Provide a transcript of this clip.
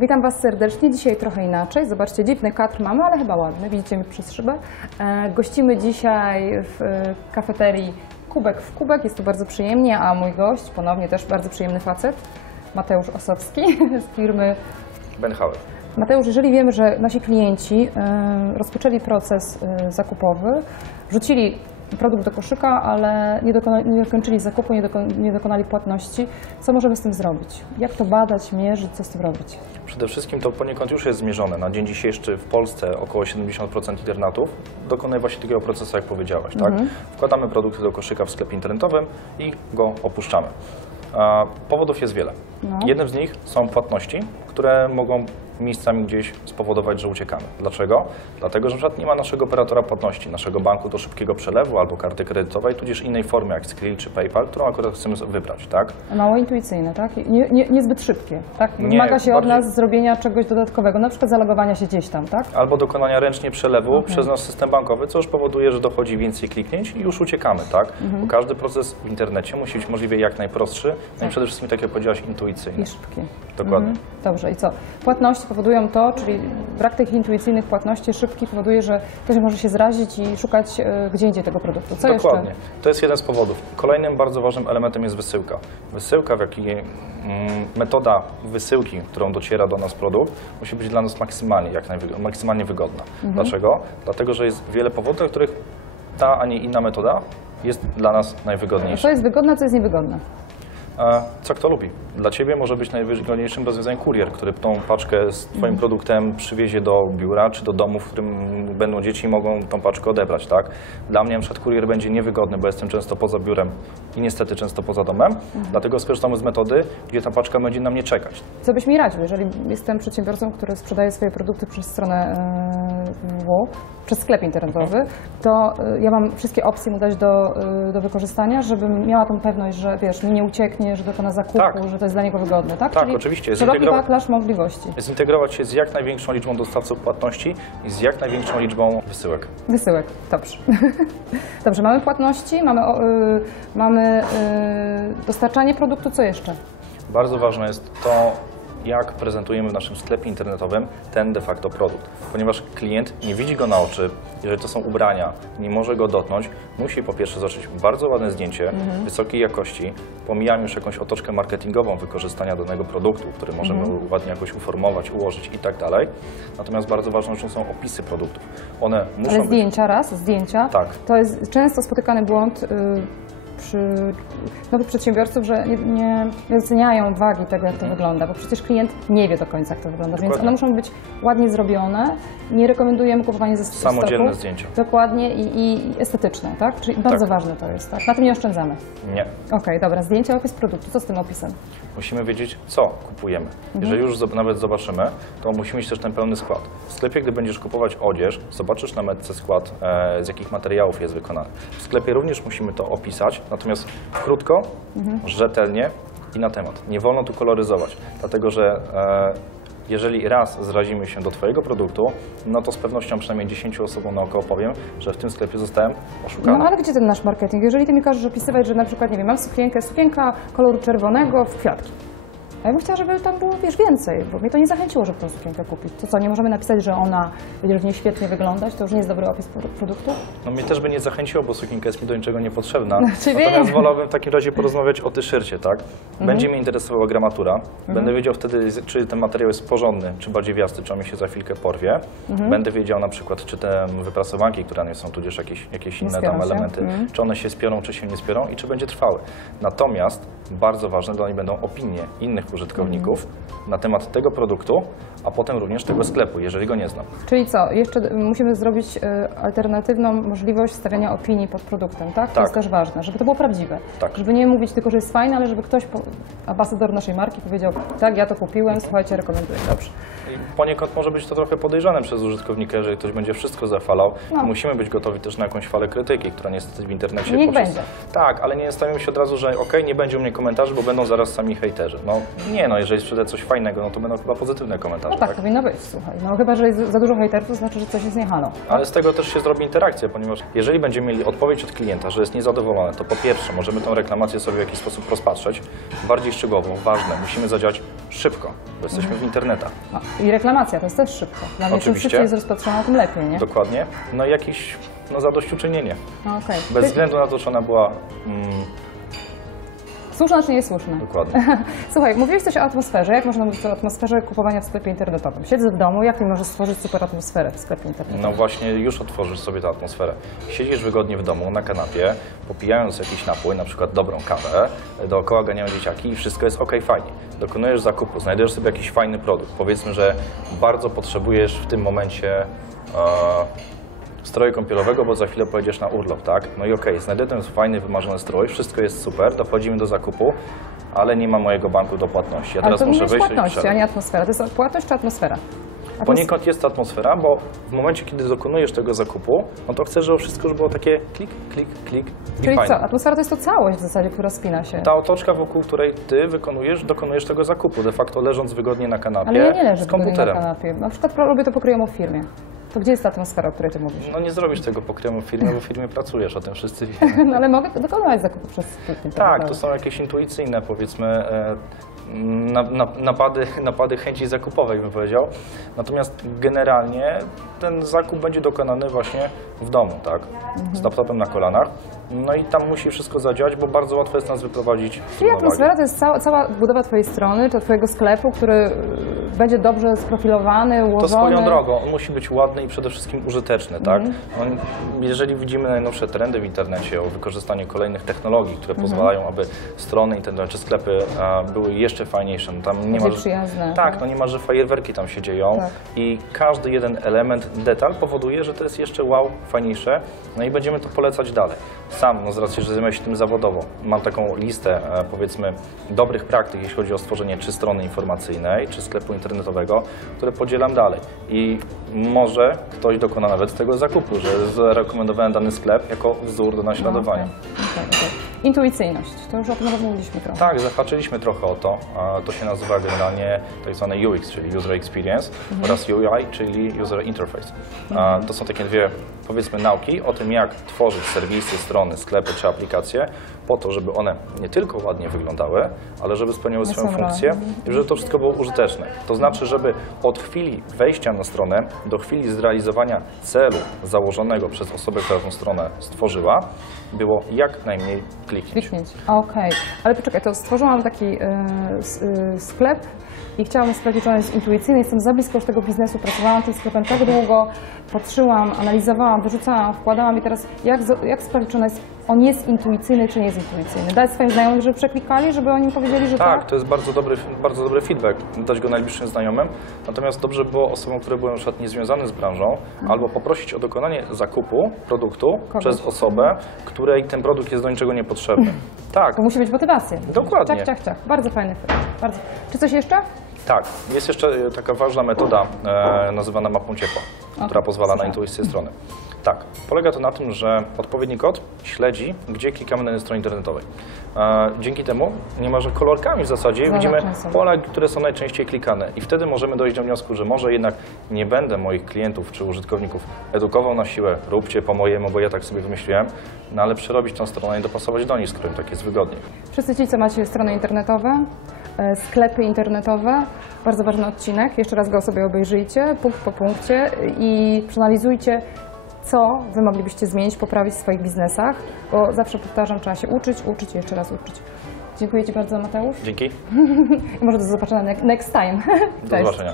Witam Was serdecznie. Dzisiaj trochę inaczej. Zobaczcie, dziwny kadr mamy, ale chyba ładny. Widzicie mnie przez szybę. Gościmy dzisiaj w kafeterii Kubek w Kubek. Jest tu bardzo przyjemnie, a mój gość, ponownie też bardzo przyjemny facet, Mateusz Osowski z firmy Benhauer. Mateusz, jeżeli wiemy, że nasi klienci rozpoczęli proces zakupowy, wrzucili produkt do koszyka, ale nie dokończyli zakupu, nie dokonali płatności, co możemy z tym zrobić? Jak to badać, mierzyć, co z tym robić? Przede wszystkim to poniekąd już jest zmierzone. Na dzień dzisiejszy w Polsce około 70% internatów dokonuje właśnie takiego procesu, jak powiedziałaś. Tak? Wkładamy produkty do koszyka w sklepie internetowym i go opuszczamy. Powodów jest wiele. Jednym z nich są płatności, które mogą miejscami gdzieś spowodować, że uciekamy. Dlaczego? Dlatego, że na przykład nie ma naszego operatora płatności, naszego banku do szybkiego przelewu albo karty kredytowej, tudzież innej formy jak Skrill czy PayPal, którą akurat chcemy wybrać. Tak? Mało intuicyjne, tak? Niezbyt szybkie. Tak? Wymaga się od nas zrobienia czegoś dodatkowego, na przykład zalogowania się gdzieś tam, tak? Albo dokonania ręcznie przelewu przez nasz system bankowy, co już powoduje, że dochodzi więcej kliknięć i już uciekamy. Tak? Bo każdy proces w internecie musi być możliwie jak najprostszy, no i przede wszystkim, tak jak powiedziałaś, intuicyjny. I szybkie. Dokładnie. Dobrze, i co? Płatności powodują to, czyli brak tych intuicyjnych płatności szybkich powoduje, że ktoś może się zrazić i szukać gdzie indziej tego produktu. Co Dokładnie. jeszcze? To jest jeden z powodów. Kolejnym bardzo ważnym elementem jest wysyłka. Wysyłka, w jakiej metoda wysyłki, którą dociera do nas produkt, musi być dla nas maksymalnie wygodna. Dlaczego? Dlatego, że jest wiele powodów, dla których ta, a nie inna metoda jest dla nas najwygodniejsza. Co jest wygodne, a co jest niewygodne? Co kto lubi. Dla Ciebie może być najwygodniejszym rozwiązaniem kurier, który tą paczkę z Twoim produktem przywiezie do biura czy do domu, w którym będą dzieci i mogą tą paczkę odebrać. Tak? Dla mnie na przykład kurier będzie niewygodny, bo jestem często poza biurem i niestety często poza domem, dlatego skorzystamy z metody, gdzie ta paczka będzie na mnie czekać. Co byś mi radził, jeżeli jestem przedsiębiorcą, który sprzedaje swoje produkty przez stronę www, przez sklep internetowy, to ja mam wszystkie opcje mu dać do wykorzystania, żebym miała tą pewność, że wiesz, mi nie ucieknie, że dokona zakupu, że to jest dla niego wygodne, tak? Tak, czyli oczywiście. szeroki wachlarz możliwości. Zintegrować się z jak największą liczbą dostawców płatności i z jak największą liczbą wysyłek. Wysyłek, dobrze. Dobrze, mamy płatności, mamy dostarczanie produktu, co jeszcze? Bardzo ważne jest to, jak prezentujemy w naszym sklepie internetowym ten de facto produkt. Ponieważ klient nie widzi go na oczy, jeżeli to są ubrania, nie może go dotknąć, musi po pierwsze zobaczyć bardzo ładne zdjęcie, wysokiej jakości. Pomijam już jakąś otoczkę marketingową wykorzystania danego produktu, który możemy ładnie jakoś uformować, ułożyć i tak dalej. Natomiast bardzo ważną rzeczą są opisy produktów. One muszą być... Zdjęcia. Tak. To jest często spotykany błąd przy nowych przedsiębiorców, że nie doceniają wagi tego, jak to wygląda, bo przecież klient nie wie do końca, jak to wygląda, więc one muszą być ładnie zrobione. Nie rekomendujemy kupowania ze samodzielne zdjęcia. Dokładnie i estetyczne, tak? Czyli bardzo ważne to jest, tak? Na tym nie oszczędzamy. Nie. Okej, dobra, zdjęcie, opis produktu. Co z tym opisem? Musimy wiedzieć, co kupujemy. Jeżeli już nawet zobaczymy, to musimy mieć też ten pełny skład. W sklepie, gdy będziesz kupować odzież, zobaczysz na metce skład, z jakich materiałów jest wykonany. W sklepie również musimy to opisać, natomiast krótko, rzetelnie i na temat. Nie wolno tu koloryzować, dlatego że jeżeli raz zrazimy się do Twojego produktu, no to z pewnością przynajmniej 10 osobom naokoło powiem, że w tym sklepie zostałem oszukany. No ale gdzie ten nasz marketing? Jeżeli Ty mi każesz opisywać, że na przykład, nie wiem, mam sukienka koloru czerwonego w kwiatki. A ja bym chciała, żeby tam było, wiesz, więcej, bo mnie to nie zachęciło, żeby tą sukienkę kupić. To co, nie możemy napisać, że ona będzie w niej świetnie wyglądać? To już nie jest dobry opis produktu? No mnie też by nie zachęciło, bo sukienka jest mi do niczego niepotrzebna. Znaczy, natomiast wolałbym w takim razie porozmawiać o t-shircie, tak? Będzie mnie interesowała gramatura. Będę wiedział wtedy, czy ten materiał jest porządny, czy badziewiasty, czy on mi się za chwilkę porwie. Będę wiedział na przykład, czy te wyprasowanki, które nie są, tudzież jakieś inne tam elementy, czy one się spiorą, czy się nie spiorą i czy będzie trwały. Natomiast bardzo ważne dla nich będą opinie innych użytkowników na temat tego produktu, a potem również tego sklepu, jeżeli go nie znam. Czyli co? Jeszcze musimy zrobić alternatywną możliwość stawiania opinii pod produktem, tak? To jest też ważne, żeby to było prawdziwe. Tak. Żeby nie mówić tylko, że jest fajne, ale żeby ktoś, ambasador naszej marki powiedział, tak, ja to kupiłem, słuchajcie, rekomenduję. Dobrze. I poniekąd może być to trochę podejrzane przez użytkownika, jeżeli ktoś będzie wszystko zachwalał. Musimy być gotowi też na jakąś falę krytyki, która niestety w internecie... Niech będzie. Tak, ale nie stawiamy się od razu, że okej, nie będzie u mnie komentarzy, bo będą zaraz sami hejterzy. No nie, no jeżeli sprzedać coś fajnego, no to będą chyba pozytywne komentarze. No tak, powinno być, słuchaj. No chyba, że jest za dużo hejterów, to znaczy, że coś jest nie halo. Ale z tego też się zrobi interakcja, ponieważ jeżeli będziemy mieli odpowiedź od klienta, że jest niezadowolony, to po pierwsze możemy tę reklamację sobie w jakiś sposób rozpatrzeć, bardziej szczegółowo, ważne, musimy zadziałać szybko, bo jesteśmy w internetach. No, i reklamacja to jest też szybko. Dla mnie czym Oczywiście. szybciej jest rozpatrzona, tym lepiej, nie? Dokładnie. No i jakieś zadośćuczynienie. No, okej. Bez względu na to, czy ona była Słuszna czy niesłuszna? dokładnie. Słuchaj, mówiłeś coś o atmosferze. Jak można mówić o atmosferze kupowania w sklepie internetowym? Siedzę w domu, jak ty możesz stworzyć super atmosferę w sklepie internetowym? No właśnie, już otworzysz sobie tę atmosferę. Siedzisz wygodnie w domu, na kanapie, popijając jakiś napój, na przykład dobrą kawę, dookoła ganiają dzieciaki i wszystko jest ok, fajnie. Dokonujesz zakupu, znajdujesz sobie jakiś fajny produkt. Powiedzmy, że bardzo potrzebujesz w tym momencie stroju kąpielowego, bo za chwilę pojedziesz na urlop, tak? No i okej, znajdę ten fajny, wymarzony strój, wszystko jest super, dochodzimy do zakupu, ale nie ma mojego banku do płatności. Ja Ale teraz to muszę mówisz wyjść płatności, a nie atmosfera. To jest płatność czy atmosfera? Poniekąd jest to atmosfera, bo w momencie, kiedy dokonujesz tego zakupu, no to chcesz, żeby wszystko już było takie klik, klik, klik i Czyli fajne. co? Atmosfera to jest to całość w zasadzie, która spina się. Ta otoczka, wokół której ty dokonujesz tego zakupu, de facto leżąc wygodnie na kanapie Ale ja nie leżę z wygodnie na komputerem. kanapie. Na przykład robię to pokryjomu w firmie. To gdzie jest ta atmosfera, o której ty mówisz? No nie zrobisz tego pokryjomu w firmie, bo w firmie pracujesz, o tym wszyscy wiemy. No ale mogę dokonywać zakupu przez sklepy Tak, internetowe. to są jakieś intuicyjne, powiedzmy, napady chęci zakupowej, bym powiedział. Natomiast generalnie ten zakup będzie dokonany właśnie w domu, tak? Z laptopem na kolanach. No i tam musi wszystko zadziałać, bo bardzo łatwo jest nas wyprowadzić z Czyli równowagi. atmosfera to jest cała budowa twojej strony, czy twojego sklepu, który będzie dobrze sprofilowany, ułożony. To swoją drogą, on musi być ładny i przede wszystkim użyteczny, tak? Jeżeli widzimy najnowsze trendy w internecie o wykorzystaniu kolejnych technologii, które pozwalają, aby strony internetowe czy sklepy były jeszcze fajniejsze, no tam nie ma, przyjazne. tak, no nie ma, że fajerwerki tam się dzieją Tak. i każdy jeden element, detal powoduje, że to jest jeszcze wow, fajniejsze, no i będziemy to polecać dalej. Sam, no z racji, że zajmuję się tym zawodowo, mam taką listę, powiedzmy, dobrych praktyk, jeśli chodzi o stworzenie czy strony informacyjnej, czy sklepu internetowego, które podzielam dalej. I może ktoś dokona nawet tego zakupu, że zarekomendowałem dany sklep jako wzór do naśladowania. Okay. Intuicyjność, to już o tym rozmawialiśmy trochę. Tak, zahaczyliśmy trochę o to. To się nazywa generalnie tak zwane UX, czyli User Experience, oraz UI, czyli User Interface. To są takie dwie, powiedzmy, nauki o tym, jak tworzyć serwisy, strony, sklepy czy aplikacje po to, żeby one nie tylko ładnie wyglądały, ale żeby spełniały swoją funkcję i żeby to wszystko było użyteczne. To znaczy, żeby od chwili wejścia na stronę do chwili zrealizowania celu założonego przez osobę, która tę stronę stworzyła, było jak najmniej kliknięć. Okej. Ale poczekaj, to stworzyłam taki sklep i chciałam sprawdzić, czy on jest intuicyjny. Jestem za blisko już tego biznesu, pracowałam tym sklepem tak długo, patrzyłam, analizowałam, wyrzucałam, wkładałam i teraz jak sprawdzić, czy on jest intuicyjny, czy nie jest intuicyjny? Dać swoim znajomym, żeby przeklikali, żeby oni powiedzieli, że tak? To jest bardzo dobry feedback, dać go najbliższym znajomym. Natomiast dobrze było osobom, które były na przykład niezwiązane z branżą, albo poprosić o dokonanie zakupu produktu przez osobę, której ten produkt jest do niczego niepotrzebny. Tak. To musi być motywacja. Dokładnie. Ciach. Bardzo fajny feedback. Bardzo. Czy coś jeszcze? Tak, jest jeszcze taka ważna metoda nazywana mapą ciepła, która pozwala na intuicję strony. Tak, polega to na tym, że odpowiedni kod śledzi, gdzie klikamy na stronie internetowej. Dzięki temu niemalże kolorkami w zasadzie widzimy pola, które są najczęściej klikane i wtedy możemy dojść do wniosku, że może jednak nie będę moich klientów czy użytkowników edukował na siłę, róbcie po mojemu, bo ja tak sobie wymyśliłem, no ale przerobić tę stronę i dopasować do nich, z którym tak jest wygodniej. Wszyscy ci, co macie strony internetowe, sklepy internetowe, bardzo ważny odcinek, jeszcze raz go sobie obejrzyjcie, punkt po punkcie i przeanalizujcie, co wy moglibyście zmienić, poprawić w swoich biznesach, bo zawsze powtarzam, trzeba się uczyć i jeszcze raz uczyć. Dziękuję ci bardzo, Mateusz. Dzięki. I może do zobaczenia next time. Do zobaczenia.